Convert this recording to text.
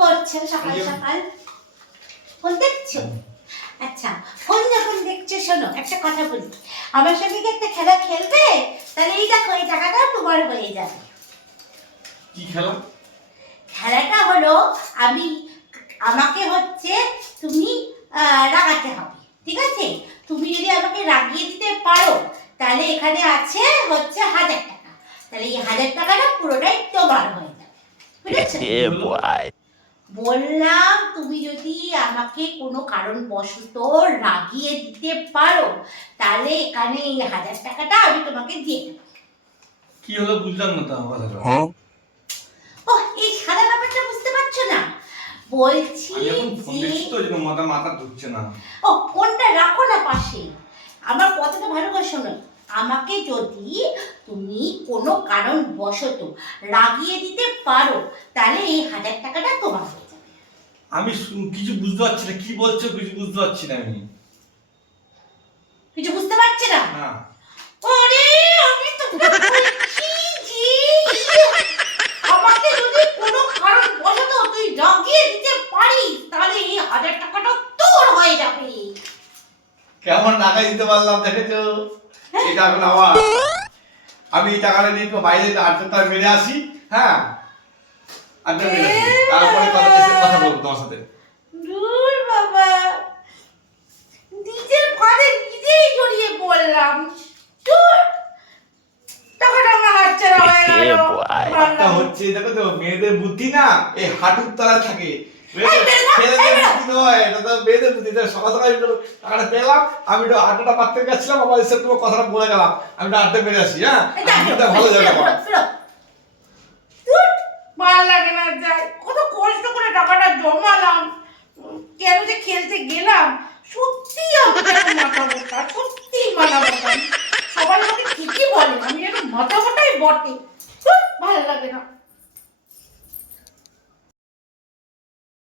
করছ সকাল সকাল? ফোন দেখছ? আচ্ছা ফোন যখন দেখছ শোনো একটা কথা বলি। আমার সঙ্গে কি একটা খেলা খেলবে? তাহলে এই দেখো এই টাকাটা তোমার হয়ে যাবে। কি খেলা? খেলাটা হলো আমি আমাকে হচ্ছে তুমি রাগাতে হবে ঠিক আছে? তুমি যদি আমাকে রাগিয়ে দিতে পারো তাহলে এখানে আছে হচ্ছে হাজার টাকা। তাহলে এই হাজার টাকাটা পুরোটাই তোমার হয়ে যাবে। বুঝেছ. বললাম তুমি যদি আমাকে কোনো কারণ বশত রাগিয়ে দিতে পারো তাহলে এখানে এই হাজার টাকাটা আমি তোমাকে দিয়ে দেবো। কি হলো বুঝলাম না তো কথাটা। Huh? ও এই সাদা ব্যাপারটা বুঝতে পারছ না? বলছি যে মাথা মাথা ঢুকছে না। ও ফোনটা রাখো না পাশে। আমার কথাটা ভালো করে শোনো আমাকে যদি তুমি কোনো কারণ বশত রাগিয়ে দিতে পারো তাহলে এই হাজার টাকাটা তোমার। হয়ে আমি কিছু বুঝতে পারছি না। কি বলছো কিছু বুঝতে পারছি না আমি। কিছু বুঝতে পারছি না? ওরে আমি যে আমাকে যদি কোনো কারণ তুই দিতে পারিস তাহলে এই হাজার টাকাটা তোর হয়ে যাবে। কেমন টাকা দিতে পারলাম দেখেছ? এটা এখন আমার আমি এই টাকাটা নিয়ে বাইরে আটটা টাকা মেরে আসি হ্যাঁ? আটটা মেরে তারপরে কথা কথা বলব তোমার সাথে। দূর বাবা। নিজের ফাঁদে নিজেই জড়িয়ে পড়লাম। দূর। আমার হাতছাড়া হয়ে গেল। হচ্ছে দেখো তো মেয়েদের বুদ্ধি না এই হাঁটুর তলায় থাকে। তো তো আমি একটু আড্ডাটা মারতে গেছিলাম এসে তোমার কথাটা বলে গেলাম। আমি একটু আড্ডা মেরে আসি হ্যাঁ? ভালো যাবে ফেরো, আমার ফেরো, ফেরো। দূর, ভালো লাগে না, যাই। কত কষ্ট করে টাকাটা জমালাম। কেন যে খেলতে গেলাম সত্যি মাথা মোটা সত্যি মাথা সবাই আমাকে ঠিকই বলে, আমি যেন মাথা মোটাই বটে। ভালো লাগে না।